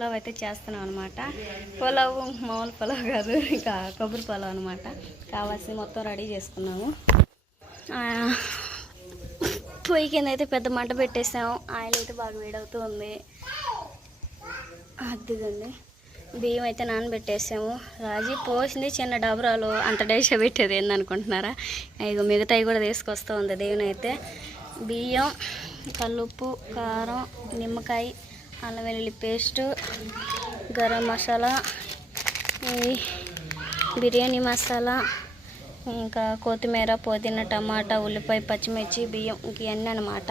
పులావ్ అయితే చేస్తున్నాం అనమాట. పులావ్ మామూలు పులావ్ కాదు, ఇంకా కొబ్బరి పులావ్ అనమాట. కావాల్సి మొత్తం రెడీ చేసుకున్నాము. పొయ్యి కింద అయితే పెద్ద మంట పెట్టేసాము. ఆయిల్ అయితే బాగా వేడవుతూ ఉంది. అద్దుదండి. బియ్యం అయితే నానబెట్టేసాము. రాజీ పోసింది చిన్న డబరాలు, అంత డేష పెట్టేది ఏందనుకుంటున్నారా? ఇక మిగతాయి కూడా తీసుకొస్తూ ఉంది దేవుని అయితే. బియ్యం, కల్లుప్పు, కారం, నిమ్మకాయ, అల్లం వెల్లుల్లి పేస్టు, గరం మసాలా, బిర్యానీ మసాలా, ఇంకా కొత్తిమీర, పుదీనా, టమాటా, ఉల్లిపాయ, పచ్చిమిర్చి, బియ్యం, ఇవన్నీ అనమాట.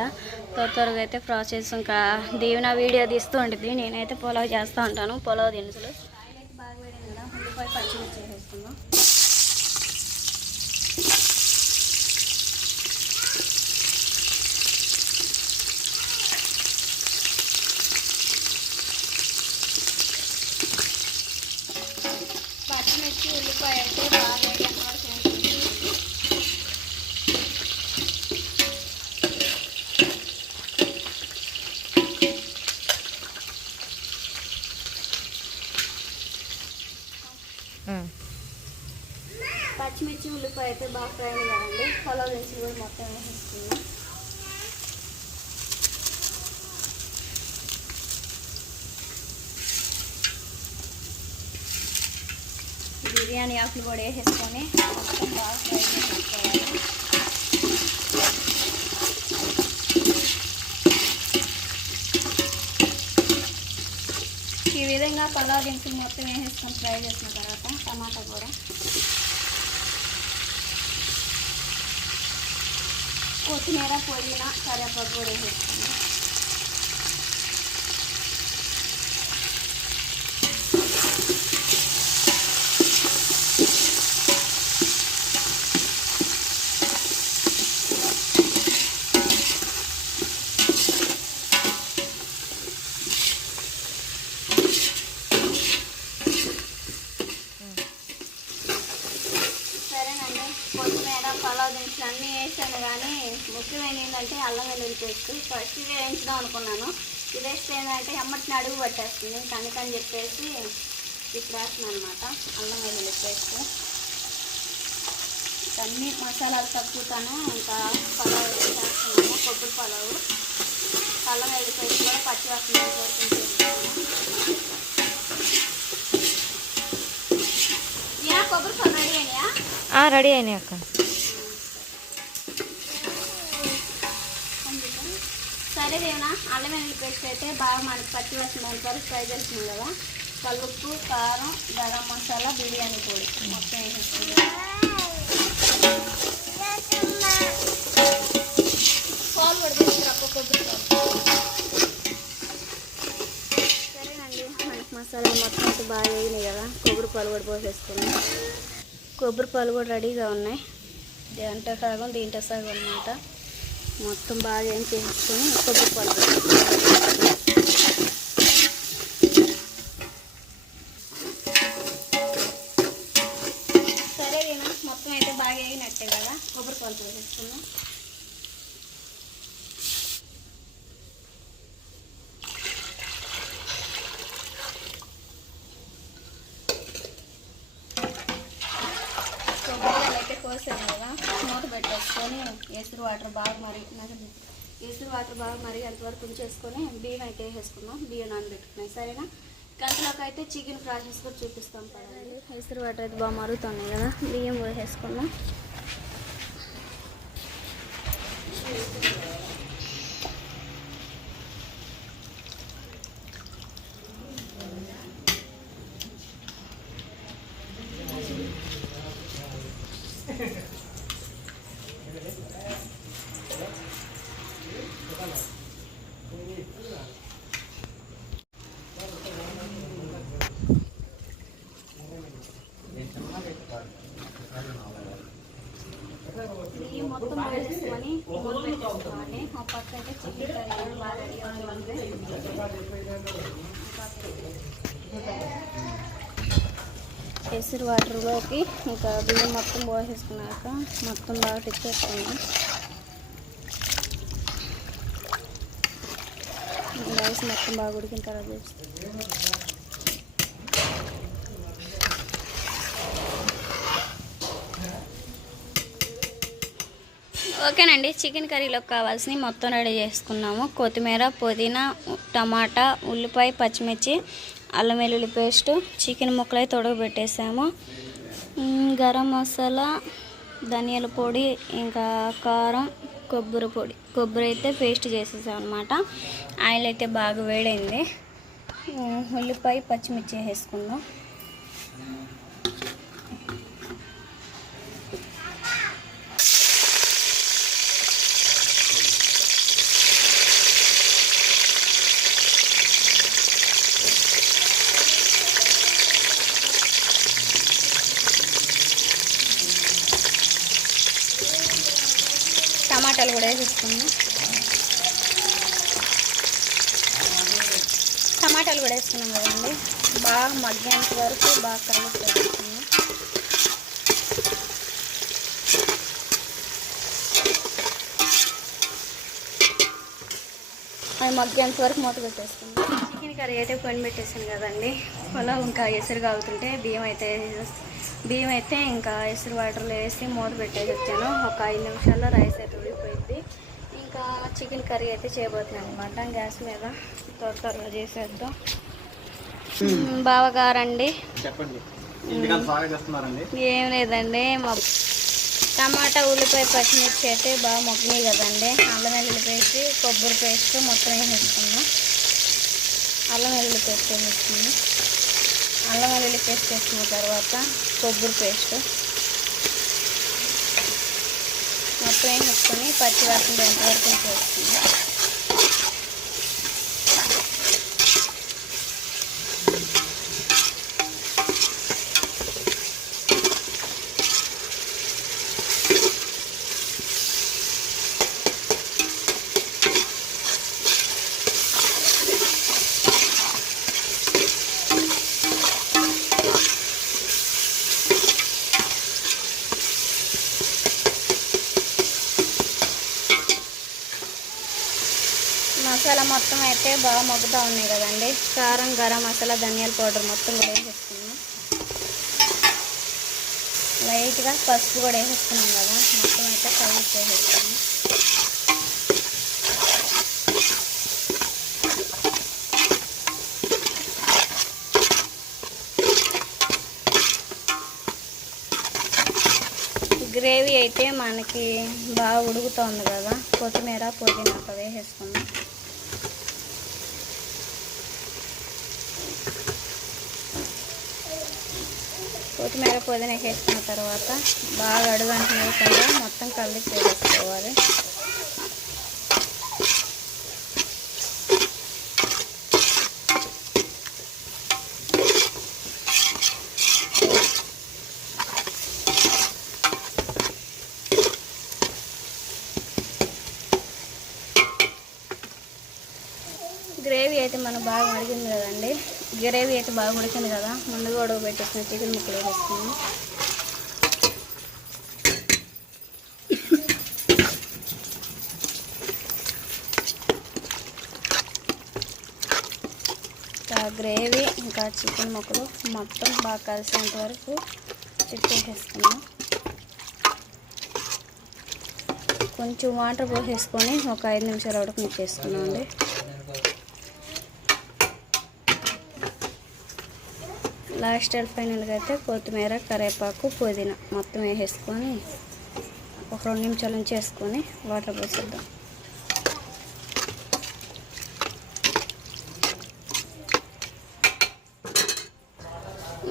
త్వరగా అయితే ప్రాసెస్ ఇంకా దీవెన వీడియో తీస్తూ ఉంటుంది. నేనైతే పులావ్ చేస్తూ ఉంటాను. పులావ్ దినుసులు బాగా వేడింది కదా, ఉల్లిపాయ, పచ్చిమిర్చి వేసుకుందాం. పచ్చిమిర్చి, ఉల్లిపాయ అయితే బాగా పచ్చిమిర్చి, ఉల్లిపాయ అయితే బాగా ఫ్రై అయింది కదండి. పులావ్ దినుసులు కూడా మొత్తం వేసేసుకున్నాం. బిర్యానీ ఆకులు కూడా వేసేసుకొని మొత్తం బాగా ఫ్రై చేసుకోవాలి. ఈ విధంగా పులావ్ దినుసులు మొత్తం వేసేసుకొని ఫ్రై చేసిన తర్వాత టమాటా కూడా, కొత్తిమీర, పుదీనా, కరివేపాకు కూడా వేసేసుకున్నాం. కొత్తిమీర, పులావ్ దినుసులు అన్నీ వేసాను, కానీ ముఖ్యమైన ఏంటంటే అల్లం వెల్లుల్లి పేస్ట్. ఫస్ట్ ఇదే వేయించుదాం అనుకున్నాను. ఇది వేస్తే ఏంటంటే ఎమ్మటిని అడుగు పట్టేస్తుంది. కనుకని చెప్పేసి ఇప్పుడు వేస్తున్నాను అనమాట అల్లం వెల్లుల్లి పేస్ట్. అన్ని మసాలాలు తక్కువతాను. ఇంకా పులావ్ చేస్తున్నాము, కొబ్బరి పులావ్. అల్లం వెల్లుల్లి పేస్ట్ కూడా పచ్చి వాసన వరకు కొబ్బరి పులావ్ రెడీ అయినాయా? రెడీ అయినాయి అక్క. సరే దేవనా, అల్లం వెల్లుల్లి పేస్ట్ అయితే బాగా మనకి పచ్చి వాసన వరకు ఫ్రై చేస్తుంది కదా. కల్లుప్పు, కారం, గరం మసాలా, బిర్యానీ పొడి మొత్తం వేసేస్తుంది. పాలు కూడా తీసుకురాపో, కొబ్బరి పాలు. సరేనండి, మనకి మసాలా మొత్తం అయితే బాగా వేగినాయి కదా. కొబ్బరి పాలు కూడా పోసేసుకున్నాం. కొబ్బరి పాలు కూడా రెడీగా ఉన్నాయి. దాంట్లో సగం దీంట్లో సగం అనమాట. మొత్తం బాగా ఏం చేసుకొని కొబ్బరి పాలు సరేనా. మొత్తం అయితే బాగా వేగినట్టే కదా. కొబ్బరి పాలు పోసేసుకున్నాం. కోసాను కదా, మూత పెట్టేసుకొని ఎసురు వాటర్ బాగా మరి అంతవరకు ఉంచేసుకొని బియ్యం అయితే వేసేసుకున్నాం. బియ్యం నానబెట్టుకున్నాయి. సరేనా. గంటలోకి అయితే చికెన్ ప్రాసెస్ కూడా చూపిస్తాం పదండి. ఎసురు వాటర్ అయితే బాగా మరుగుతున్నాయి కదా, బియ్యం వేసేసుకున్నాం. బియ్యం మొత్తం వేసేసుకొని మూత పెట్టేసుకోవాలి. ఆ పక్క అయితే చికెన్ కర్రీ బాగా రెడీ అవుతుంది. ఎసురు వాటర్లోకి ఇంకా బియ్యం మొత్తం పోసేసుకున్నాక మొత్తం బాగా తిప్పేసుకున్నాం. రైస్ మొత్తం బాగా ఉడికిన తర్వాత ఓకేనండి, చికెన్ కర్రీలోకి కావాల్సినవి మొత్తం రెడీ చేసుకున్నాము. కొత్తిమీర, పుదీనా, టమాటా, ఉల్లిపాయ, పచ్చిమిర్చి, అల్లం వెల్లుల్లి పేస్టు, చికెన్ ముక్కలు అయితే ఉడకబెట్టేసాము. గరం మసాలా, ధనియాల పొడి, ఇంకా కారం, కొబ్బరి అయితే పేస్ట్ చేసేసాం అనమాట. ఆయిల్ అయితే బాగా వేడైంది. ఉల్లిపాయ, పచ్చిమిర్చి వేసుకుందాం. టమాటాలు కూడా వేసేసుకున్నాం. టమాటాలు కూడా వేసుకున్నాం కదండి, బాగా మగ్గేంత వరకు బాగా కలిపి వేసుకున్నాం. అది మగ్గేంత వరకు మూత పెట్టేసుకున్నాం. చికెన్ కర్రీ అయితే కొని పెట్టేసాను కదండి. పొలం ఇంకా ఎసురు కాగుతుంటే బియ్యం అయితే ఇంకా ఎసురు వాటర్లో వేసి మూత పెట్టేసి వచ్చాను. ఒక 5 నిమిషాల్లో రైస్ అయితే ఉడికిపోయింది. ఇంకా చికెన్ కర్రీ అయితే చేయబోతున్నాను అనమాట. గ్యాస్ మీద త్వరగా చేసేద్దాం. బావగారండి చెప్పండి. ఏం లేదండి, మా టమాటా, ఉల్లిపాయ, పచ్చిమిర్చి అయితే బాగా మొగ్గినాయి కదండి. అల్లం వెల్లుల్లి పేస్ట్, కొబ్బరి పేస్ట్ మొత్తం వేసేసుకున్నాం. అల్లం వెల్లుల్లి పేస్ట్ వేసేసుకున్నాం. అల్లం వెల్లుల్లి పేస్ట్ వేసుకున్న తర్వాత కొబ్బరి పేస్ట్ మొత్తం వేసేసుకొని పచ్చివాసన ఎంతవరకు వేసుకున్నాం. మసాలా మొత్తం అయితే బాగా మగ్గుతూ ఉన్నాయి కదండి. కారం, గరం మసాలా, ధనియాల పౌడర్ మొత్తం కూడా వేసేసుకున్నాం. లైట్గా పసుపు కూడా వేసేసుకున్నాం కదా, మొత్తం అయితే కలిపి వేసేసుకున్నాం. గ్రేవీ అయితే మనకి బాగా ఉడుకుతుంది కదా. కొత్తిమీర, పుదీనా వేసేసుకున్నాం. కొత్తిమీర, పుదీనా వేసుకున్న తర్వాత బాగా అడుగంట వేయకుండా మొత్తం కలిపి వేసుకోవాలి. గ్రేవీ అయితే మనం బాగా ఉడికింది కదండి. గ్రేవీ అయితే బాగా ఉడికింది కదా, ముందుగా ఉడకబెట్టేసిన చికెన్ ముక్కలు వేసుకున్నాం. ఇంకా గ్రేవీ ఇంకా చికెన్ ముక్కలు మొత్తం బాగా కలిసేంత వరకు తిప్పేసేసుకున్నాం. కొంచెం వాటర్ పోసేసుకొని ఒక 5 నిమిషాలు ఉడకనిచ్చేసుకున్నాం అండి. లాస్ట్ ఫైనల్గా అయితే కొత్తిమీర, కరివేపాకు, పుదీనా మొత్తం వేసేసుకొని ఒక 2 నిమిషాల నుంచి వేసుకొని వాటర్ పోసేద్దాం.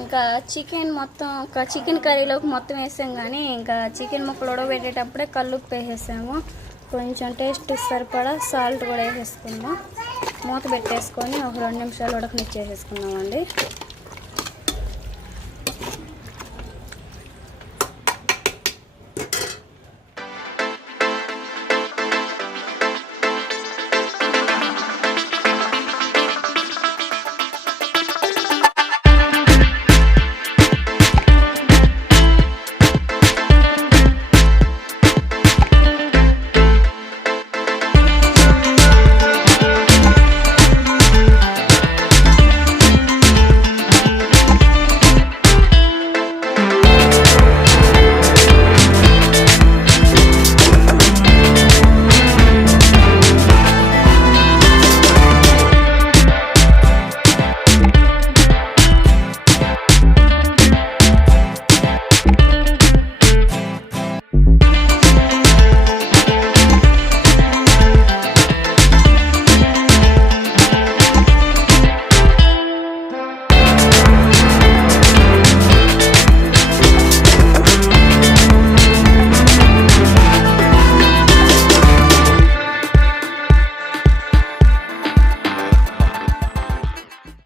ఇంకా చికెన్ కర్రీలోకి మొత్తం వేసాం కానీ ఇంకా చికెన్ ముక్కలు ఉడకబెట్టేటప్పుడే కల్లుప్పు వేసేసాము. కొంచెం టేస్ట్ సరిపడా సాల్ట్ కూడా వేసేసుకుందాం. మూత పెట్టేసుకొని ఒక 2 నిమిషాలు ఉడకనిచ్చేసేసుకుందామండి.